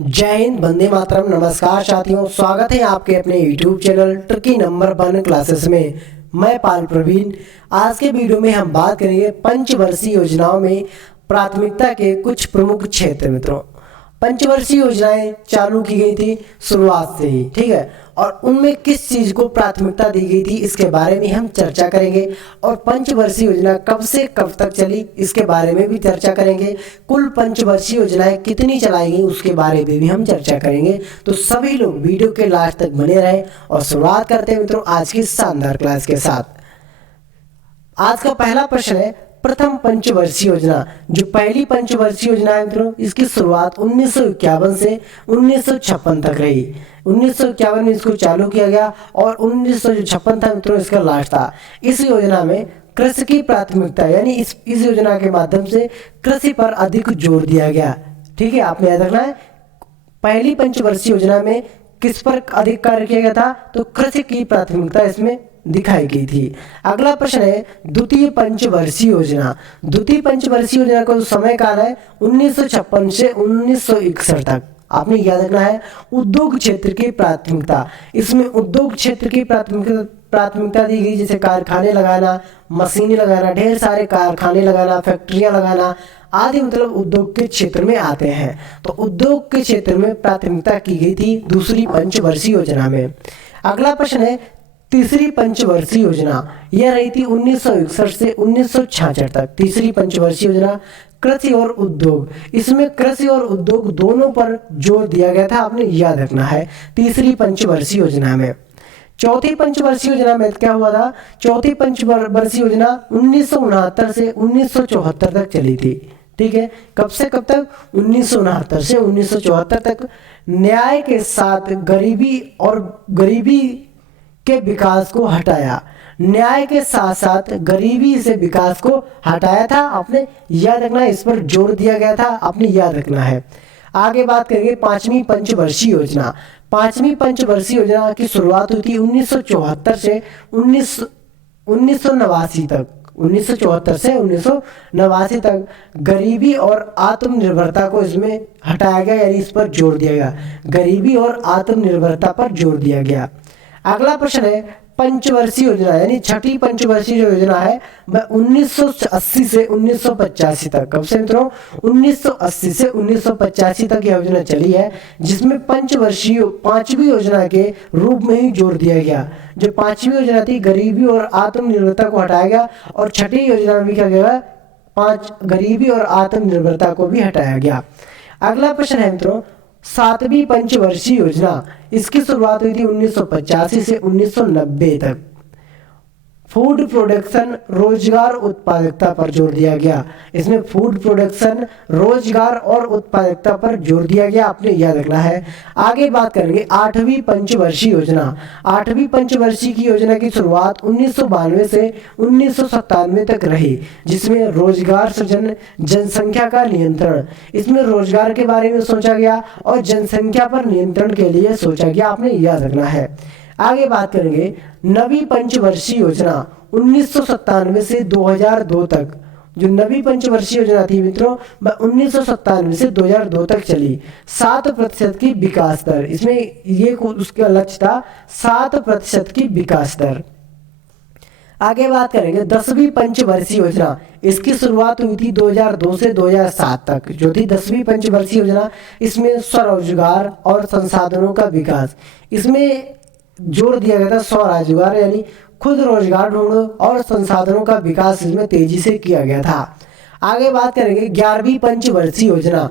जय हिंद, वंदे मातरम। नमस्कार साथियों, स्वागत है आपके अपने YouTube channel tricky number 1 classes में। मैं पाल प्रवीण। आज के वीडियो में हम बात करेंगे पंचवर्षीय योजनाओं में प्राथमिकता के कुछ प्रमुख क्षेत्र। मित्रों, पंचवर्षीय योजनाएं चालू की गई थी शुरुआत से ही, ठीक है, और उनमें किस चीज को प्राथमिकता दी गई थी इसके बारे में हम चर्चा करेंगे। और पंचवर्षीय योजना कब से कब तक चली इसके बारे में भी चर्चा करेंगे। कुल पंचवर्षीय योजनाएं कितनी चलाई गई उसके बारे में भी हम चर्चा करेंगे। तो सभी लोग वीडियो के लास्ट तक बने रहें। और शुरुआत करते हैं मित्रों आज की शानदार क्लास के साथ। आज का पहला प्रश्न है, प्रथम पंचवर्षीय योजना। जो पहली पंचवर्षीय योजना है मित्रों, इसकी शुरुआत 1951 से 1956 तक रही। 1951 में इसको चालू किया गया और 1956 था मित्रों इसका लास्ट था। इस योजना में कृषि की प्राथमिकता यानी इस योजना के माध्यम से कृषि पर अधिक जोर दिया गया। ठीक है, आपने याद रखना है पहली पंचवर्षीय योजना में किस पर अधिक कार्य किया गया था, तो कृषि की प्राथमिकता इसमें दिखाई गई थी। अगला प्रश्न है, द्वितीय पंचवर्षीय योजना। द्वितीय पंचवर्षीय योजना का समय काल है 1956 से 1961 तक। आपने याद रखना है उद्योग क्षेत्र की प्राथमिकता। इसमें उद्योग क्षेत्र की प्राथमिकता दी गई, जैसे कारखाने लगाना, मशीनें लगाना, ढेर सारे कारखाने लगाना, फैक्ट्रियां लगाना आदि, मतलब उद्योग के क्षेत्र में आते हैं। तो उद्योग के क्षेत्र में प्राथमिकता की गई थी दूसरी पंचवर्षीय योजना में। अगला प्रश्न है, तीसरी पंचवर्षीय योजना। यह रही थी 1961 से 1966 तक। तीसरी पंचवर्षीय योजना कृषि और उद्योग। इसमें कृषि और उद्योग दोनों पर जोर दिया गया था, आपने याद रखना है तीसरी पंचवर्षीय योजना में। चौथी पंचवर्षीय योजना में क्या हुआ था? चौथी पंचवर्षीय योजना 1969 से 1974 तक चली थी। ठीक है, कब से कब तक? 1969 से 1974 तक। न्याय के साथ गरीबी के विकास को हटाया। न्याय के साथ साथ गरीबी से विकास को हटाया था, आपने याद रखना है। इस पर जोर दिया गया था, आपने याद रखना है। आगे बात करेंगे पांचवी पंचवर्षीय योजना। पांचवी पंचवर्षीय योजना की शुरुआत हुई थी 1974 से 1989 तक। 1974 से 1989 तक गरीबी और आत्मनिर्भरता को इसमें हटाया गया, यानी इस पर जोर दिया गया। गरीबी और आत्मनिर्भरता पर जोर दिया गया। अगला प्रश्न है, पंचवर्षीय योजना यानी छठी पंचवर्षीय योजना है 1980 से 1985 तक। कब से मित्रों? 1980 से 1985 तक यह योजना चली है, जिसमें पंचवर्षीय पांचवी योजना के रूप में ही जोर दिया गया। जो पांचवी योजना थी गरीबी और आत्मनिर्भरता को हटाया गया, और छठी योजना में क्या गया? गरीबी और आत्मनिर्भरता को भी हटाया गया। अगला प्रश्न है मित्रों, सातवीं पंचवर्षीय योजना। इसकी शुरुआत हुई थी 1985 से 1990 तक। फूड प्रोडक्शन, रोजगार, उत्पादकता पर जोर दिया गया। इसमें फूड प्रोडक्शन, रोजगार और उत्पादकता पर जोर दिया गया, आपने याद रखना है। आगे बात करेंगे आठवीं पंचवर्षीय योजना। आठवीं पंचवर्षीय की योजना की शुरुआत 1992 से 1997 तक रही, जिसमें रोजगार सृजन, जनसंख्या का नियंत्रण, इसमें रोजगार के बारे में सोचा गया और जनसंख्या पर नियंत्रण के लिए सोचा गया, आपने याद रखना है। आगे बात करेंगे नवी पंचवर्षीय योजना 1997 से 2002 तक। जो नवी पंचवर्षीय योजना थी मित्रों, वह 1997 से 2002 तक चली। 7% की विकास दर, इसमें ये उसका लक्ष्य था 7% की विकास दर। आगे बात करेंगे 10वीं पंचवर्षीय योजना। इसकी शुरुआत हुई थी 2002 से 2007 तक। जो थी 10वीं पंचवर्षीय योजना, इसमें स्वरोजगार और संसाधनों का विकास, इसमें जोर दिया गया था। स्वरोजगार यानी खुद रोजगार ढूंढो और संसाधनों का विकास इसमें तेजी से किया गया था। आगे बात करेंगे 11वीं पंचवर्षीय योजना।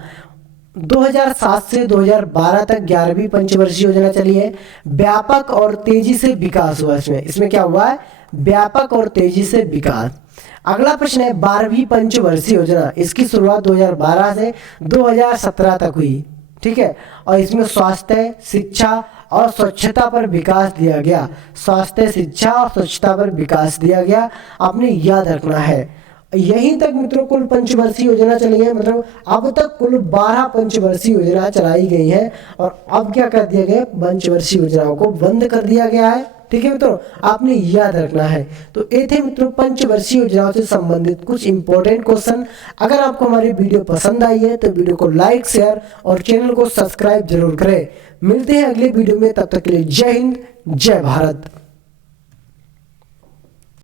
2007 से 2012 तक 11वीं पंचवर्षीय योजना चली है। व्यापक और तेजी से विकास हुआ इसमें क्या हुआ है? व्यापक और तेजी से विकास। अगला प्रश्न है 12वीं पंचवर्षीय योजना। इसकी शुरुआत 2012 से 2017 तक हुई। ठीक है, और इसमें स्वास्थ्य, शिक्षा और स्वच्छता पर विकास दिया गया। स्वास्थ्य, शिक्षा और स्वच्छता पर विकास दिया गया, आपने याद रखना है। यहीं तक मित्रों कुल पंचवर्षीय योजना चली है। मतलब अब तक कुल 12 पंचवर्षीय योजना चलाई गई है, और अब क्या कर दिया गया? पंचवर्षीय योजनाओं को बंद कर दिया गया है। ठीक है मित्रों, आपने याद रखना है। तो ये थे मित्रों पंचवर्षीय योजनाओं से संबंधित कुछ इंपॉर्टेंट क्वेश्चन। अगर आपको हमारी वीडियो पसंद आई है तो वीडियो को लाइक, शेयर और चैनल को सब्सक्राइब जरूर करें। मिलते हैं अगले वीडियो में, तब तक के लिए जय हिंद, जय भारत।